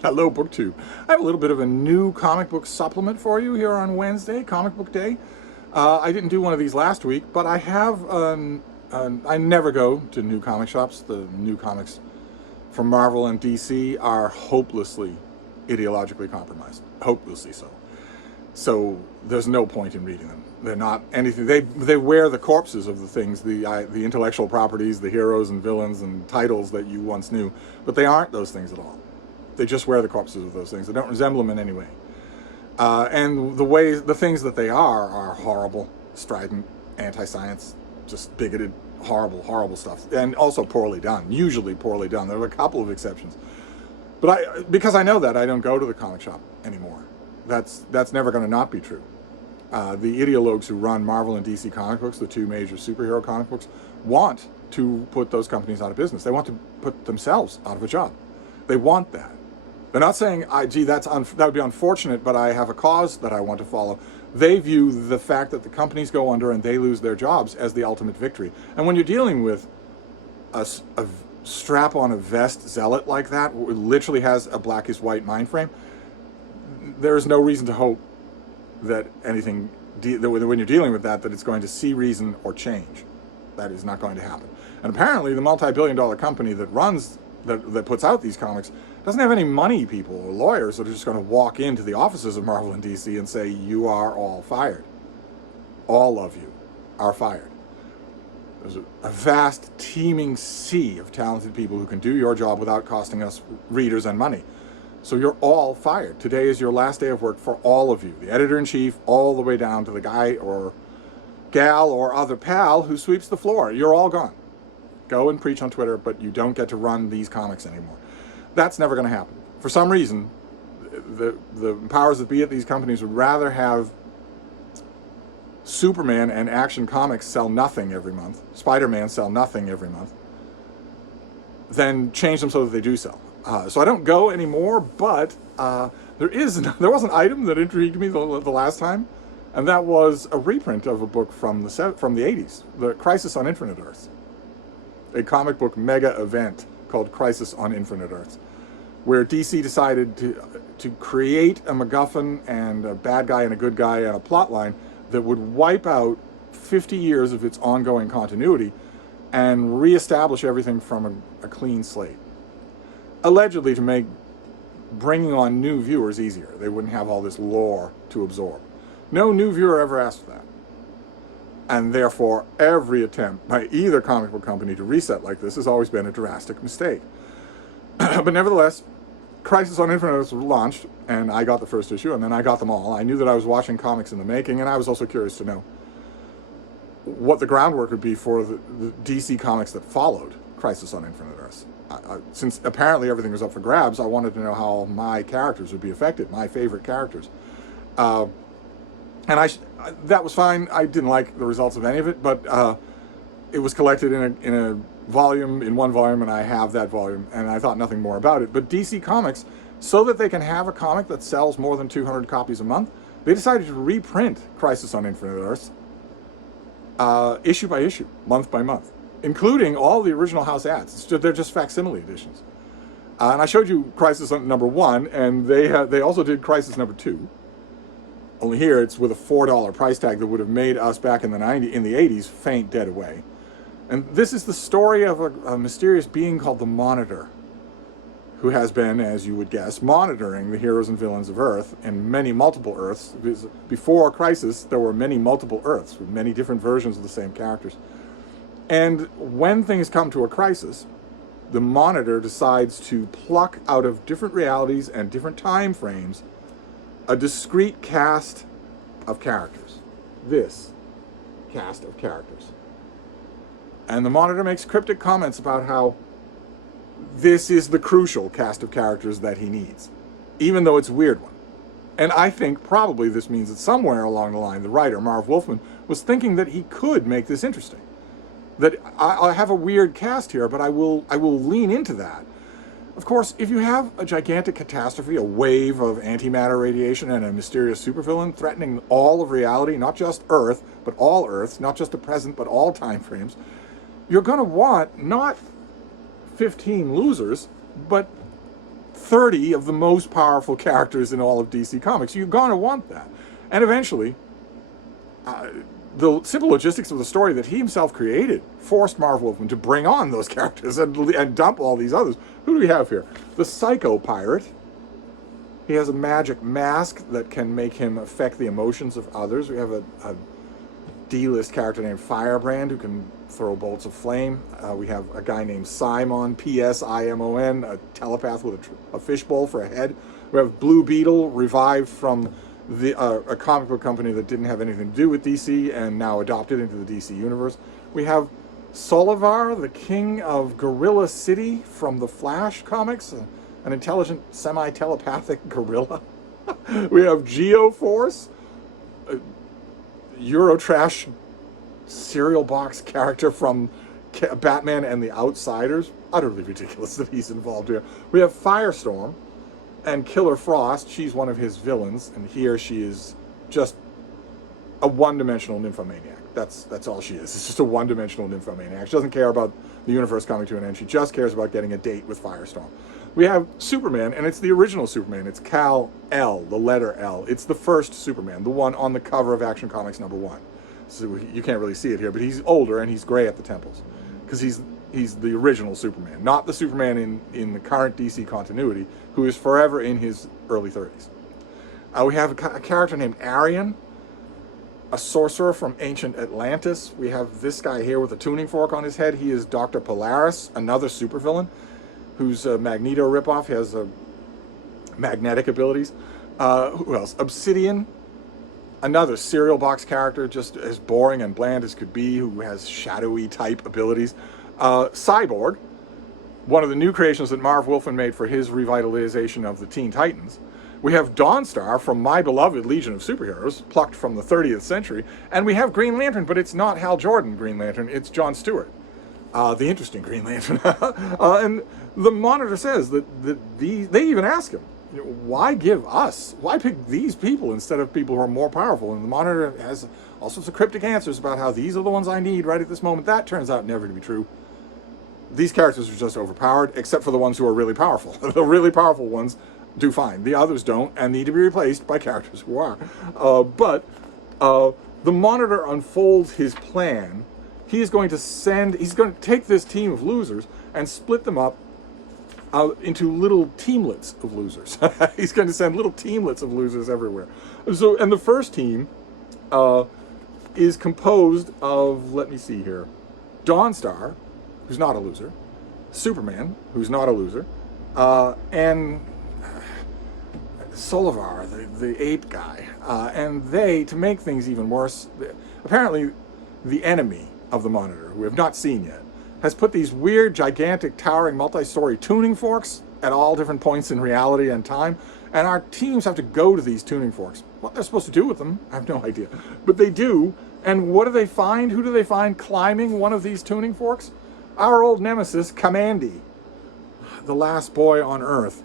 Hello, BookTube. I have a little bit of a new comic book supplement for you here on Wednesday, Comic Book Day. I didn't do one of these last week, but I have. I never go to new comic shops. The new comics from Marvel and DC are hopelessly ideologically compromised, hopelessly so. So there's no point in reading them. They're not anything. They wear the corpses of the things, the intellectual properties, the heroes and villains and titles that you once knew, but they aren't those things at all. They just wear the corpses of those things. They don't resemble them in any way. And the things that they are horrible, strident, anti-science, just bigoted, horrible stuff. And also poorly done, usually poorly done. There are a couple of exceptions. But because I know that, I don't go to the comic shop anymore. That's never going to not be true. The ideologues who run Marvel and DC comic books, the two major superhero comic books, want to put those companies out of business. They want to put themselves out of a job. They want that. They're not saying, gee, that would be unfortunate, but I have a cause that I want to follow. They view the fact that the companies go under and they lose their jobs as the ultimate victory. And when you're dealing with a strap on a vest zealot like that, who literally has a black is white mind frame, there is no reason to hope that anything, when you're dealing with that it's going to see reason or change. That is not going to happen. And apparently the multi-billion-dollar company that runs, that puts out these comics, doesn't have any money people or lawyers that are just going to walk into the offices of Marvel and DC and say, you are all fired. All of you are fired. There's a vast teeming sea of talented people who can do your job without costing us readers and money. So you're all fired. Today is your last day of work for all of you. The editor-in-chief all the way down to the guy or gal or other pal who sweeps the floor. You're all gone. Go and preach on Twitter, but you don't get to run these comics anymore. That's never going to happen. For some reason, the powers that be at these companies would rather have Superman and Action Comics sell nothing every month, Spider-Man sell nothing every month, than change them so that they do sell. So I don't go anymore, but there was an item that intrigued me the last time, and that was a reprint of a book from the 80s, The Crisis on Infinite Earths. A comic book mega event called Crisis on Infinite Earths, where DC decided to create a MacGuffin and a bad guy and a good guy and a plot line that would wipe out 50 years of its ongoing continuity and reestablish everything from a clean slate. Allegedly to make bringing on new viewers easier. They wouldn't have all this lore to absorb. No new viewer ever asked for that. And therefore, every attempt by either comic book company to reset like this has always been a drastic mistake. But nevertheless, Crisis on Infinite Earths was launched, and I got the first issue, and then I got them all. I knew that I was watching comics in the making, and I was also curious to know what the groundwork would be for the DC comics that followed Crisis on Infinite Earths. Since apparently everything was up for grabs, I wanted to know how my characters would be affected, my favorite characters. And that was fine. I didn't like the results of any of it, but it was collected in a volume, in one volume, and I have that volume, and I thought nothing more about it. But DC Comics, so that they can have a comic that sells more than 200 copies a month, they decided to reprint Crisis on Infinite Earths issue by issue, month by month, including all the original house ads. They're just facsimile editions. And I showed you Crisis number 1, and they also did Crisis number 2. Only here it's with a $4 price tag that would have made us back in the 80s faint dead away. And this is the story of a mysterious being called the Monitor, who has been, as you would guess, monitoring the heroes and villains of Earth and many multiple Earths. Before Crisis, there were many multiple Earths with many different versions of the same characters. And when things come to a crisis, the Monitor decides to pluck out of different realities and different time frames a discrete cast of characters. This cast of characters. And the Monitor makes cryptic comments about how this is the crucial cast of characters that he needs, even though it's a weird one. And I think probably this means that somewhere along the line, the writer, Marv Wolfman, was thinking that he could make this interesting. That I have a weird cast here, but I will lean into that. Of course, if you have a gigantic catastrophe, a wave of antimatter radiation and a mysterious supervillain threatening all of reality, not just Earth, but all Earths, not just the present, but all time frames, you're going to want not 15 losers, but 30 of the most powerful characters in all of DC Comics. You're going to want that. And eventually, the simple logistics of the story that he himself created forced Marv Wolfman to bring on those characters and dump all these others. Who do we have here? The Psycho Pirate. He has a magic mask that can make him affect the emotions of others. We have a D-list character named Firebrand who can throw bolts of flame. We have a guy named Simon, P-S-I-M-O-N, a telepath with a fishbowl for a head. We have Blue Beetle, revived from a comic book company that didn't have anything to do with DC and now adopted into the DC universe. We have Solivar, the king of Gorilla City from the Flash comics, an intelligent semi-telepathic gorilla. We have Geoforce, Eurotrash cereal box character from Batman and the Outsiders. Utterly ridiculous that he's involved here. We have Firestorm and Killer Frost. She's one of his villains, and here she is just a one-dimensional nymphomaniac. That's all she is. It's just a one-dimensional nymphomaniac. She doesn't care about the universe coming to an end. She just cares about getting a date with Firestorm. We have Superman, and it's the original Superman. It's Kal-El, the letter L. It's the first Superman, the one on the cover of Action Comics #1. So you can't really see it here, but he's older and he's gray at the temples because he's the original Superman, not the Superman in the current DC continuity, who is forever in his early 30s. We have a character named Arion, a sorcerer from ancient Atlantis. We have this guy here with a tuning fork on his head. He is Dr. Polaris, another supervillain, who's a Magneto ripoff. He has magnetic abilities. Who else? Obsidian, another cereal box character, just as boring and bland as could be, who has shadowy type abilities. Cyborg, one of the new creations that Marv Wolfman made for his revitalization of the Teen Titans. We have Dawnstar from my beloved Legion of Superheroes, plucked from the 30th century. And we have Green Lantern, but it's not Hal Jordan Green Lantern, it's John Stewart, the interesting Green Lantern. And the Monitor says that they even ask him, why pick these people instead of people who are more powerful? And the Monitor has all sorts of cryptic answers about how these are the ones I need right at this moment. That turns out never to be true. These characters are just overpowered, except for the ones who are really powerful. The really powerful ones do fine. The others don't, and need to be replaced by characters who are. But the Monitor unfolds his plan. He's going to take this team of losers and split them up into little teamlets of losers. He's going to send little teamlets of losers everywhere. And the first team is composed of, let me see here, Dawnstar, who's not a loser, Superman, who's not a loser, and Solivar, the ape guy. And they, to make things even worse, apparently the enemy of the Monitor, who we have not seen yet, has put these weird, gigantic, towering, multi-story tuning forks at all different points in reality and time, and our teams have to go to these tuning forks. What they're supposed to do with them, I have no idea. But they do, and what do they find? Who do they find climbing one of these tuning forks? Our old nemesis, Kamandi, the last boy on Earth,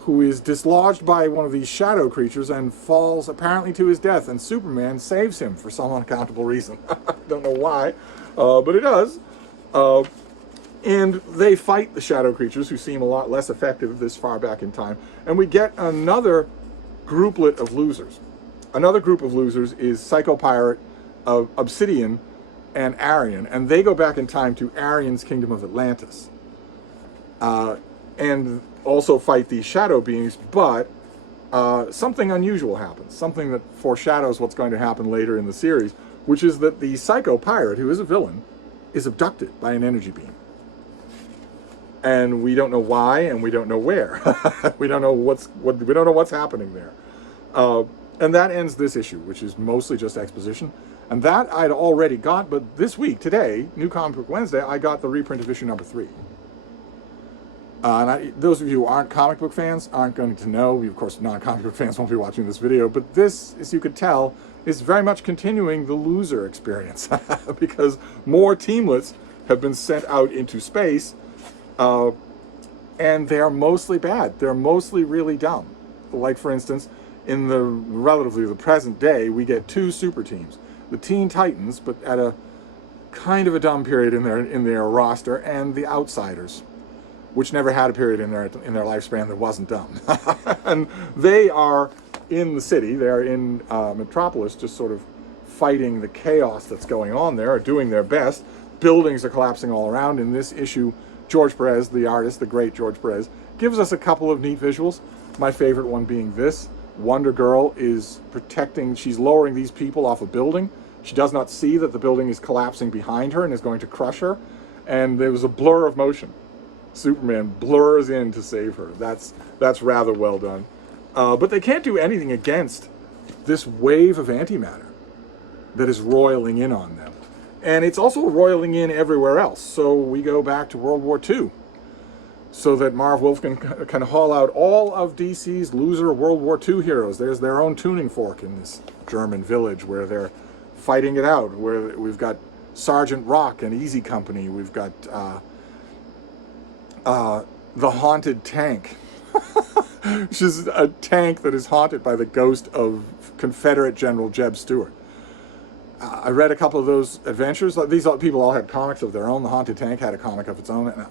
who is dislodged by one of these shadow creatures and falls apparently to his death, and Superman saves him for some unaccountable reason. I don't know why, but it does. And they fight the shadow creatures, who seem a lot less effective this far back in time, and we get another grouplet of losers. Another group of losers is Psycho Pirate, Obsidian, and Arion, and they go back in time to Arion's kingdom of Atlantis. And also fight these shadow beings, but something unusual happens, something that foreshadows what's going to happen later in the series, which is that the Psycho Pirate, who is a villain, is abducted by an energy beam. And we don't know why, and we don't know where. We don't know what's happening there. And that ends this issue, which is mostly just exposition. And that I'd already got, but this week, today, New Comic Book Wednesday, I got the reprint of issue #3. Those of you who aren't comic book fans aren't going to know. Of course, non-comic book fans won't be watching this video, but this, as you could tell, is very much continuing the loser experience because more teamlets have been sent out into space, and they're mostly bad. They're mostly really dumb. Like, for instance, in the present day, we get 2 super teams. The Teen Titans, but at a kind of a dumb period in their roster, and the Outsiders. which never had a period in their lifespan that wasn't dumb. And they are in the city, they're in Metropolis, just sort of fighting the chaos that's going on there, are doing their best. Buildings are collapsing all around. In this issue, George Perez, the artist, the great George Perez, gives us a couple of neat visuals. My favorite one being this. Wonder Girl is protecting, she's lowering these people off a building. She does not see that the building is collapsing behind her and is going to crush her. And there was a blur of motion. Superman blurs in to save her. That's rather well done. But they can't do anything against this wave of antimatter that is roiling in on them. And it's also roiling in everywhere else. So we go back to World War II, so that Marv Wolf can haul out all of DC's loser World War II heroes. There's their own tuning fork in this German village where they're fighting it out, where we've got Sergeant Rock and Easy Company. We've got the Haunted Tank, which is a tank that is haunted by the ghost of Confederate General Jeb Stuart. I read a couple of those adventures. These people all had comics of their own. The Haunted Tank had a comic of its own. And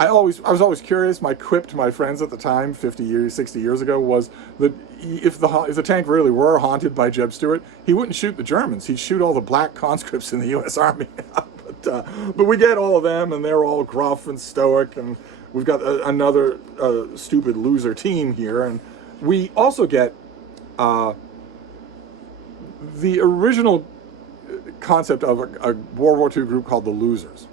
I was always curious. My quip to my friends at the time, 60 years ago, was that if the tank really were haunted by Jeb Stuart, he wouldn't shoot the Germans. He'd shoot all the black conscripts in the U.S. Army. But we get all of them, and they're all gruff and stoic, and we've got another stupid loser team here. And we also get the original concept of a World War II group called the Losers.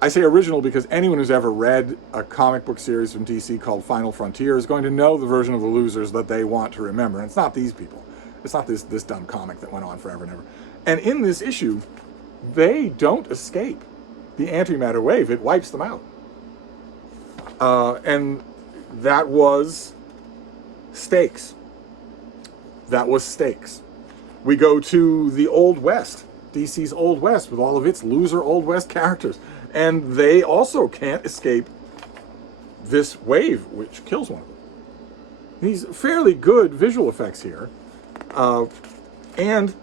I say original because anyone who's ever read a comic book series from DC called Final Frontier is going to know the version of the Losers that they want to remember. And it's not these people. It's not this dumb comic that went on forever and ever. And in this issue, they don't escape the antimatter wave. It wipes them out. And that was stakes. That was stakes. We go to the Old West, DC's Old West, with all of its loser Old West characters. And they also can't escape this wave, which kills one of them. These fairly good visual effects here. And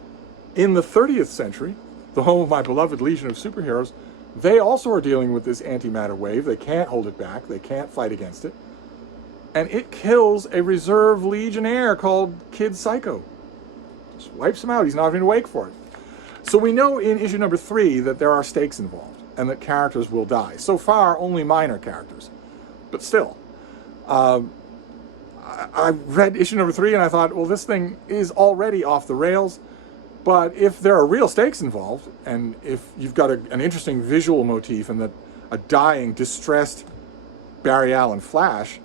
in the 30th century, the home of my beloved Legion of Superheroes, they also are dealing with this antimatter wave. They can't hold it back. They can't fight against it. And it kills a reserve legionnaire called Kid Psycho. Just wipes him out. He's not even awake for it. So we know in issue number 3 that there are stakes involved and that characters will die. So far, only minor characters. But still. I read issue number 3 and I thought, well, this thing is already off the rails. But if there are real stakes involved, and if you've got an interesting visual motif and that a dying, distressed Barry Allen Flash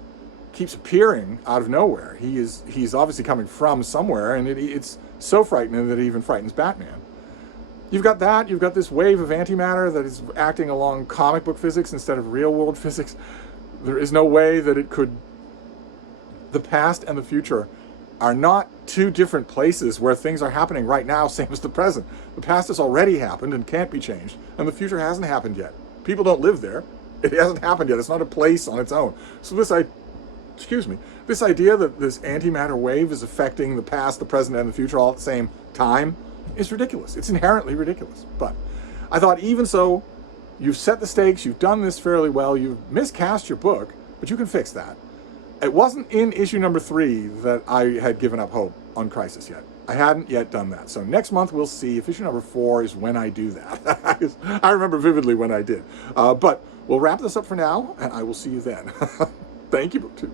keeps appearing out of nowhere, he's obviously coming from somewhere, and it's so frightening that it even frightens Batman. You've got that, you've got this wave of antimatter that is acting along comic book physics instead of real world physics. There is no way that it could... The past and the future are not two different places where things are happening right now, same as the present. The past has already happened and can't be changed, and the future hasn't happened yet. People don't live there. It hasn't happened yet. It's not a place on its own. So this idea that this antimatter wave is affecting the past, the present, and the future all at the same time is ridiculous. It's inherently ridiculous. But I thought, even so, you've set the stakes, you've done this fairly well, you've miscast your book, but you can fix that. It wasn't in issue number 3 that I had given up hope on Crisis yet. I hadn't yet done that. So next month we'll see if issue number 4 is when I do that. I remember vividly when I did. But we'll wrap this up for now, and I will see you then. Thank you, BookTube.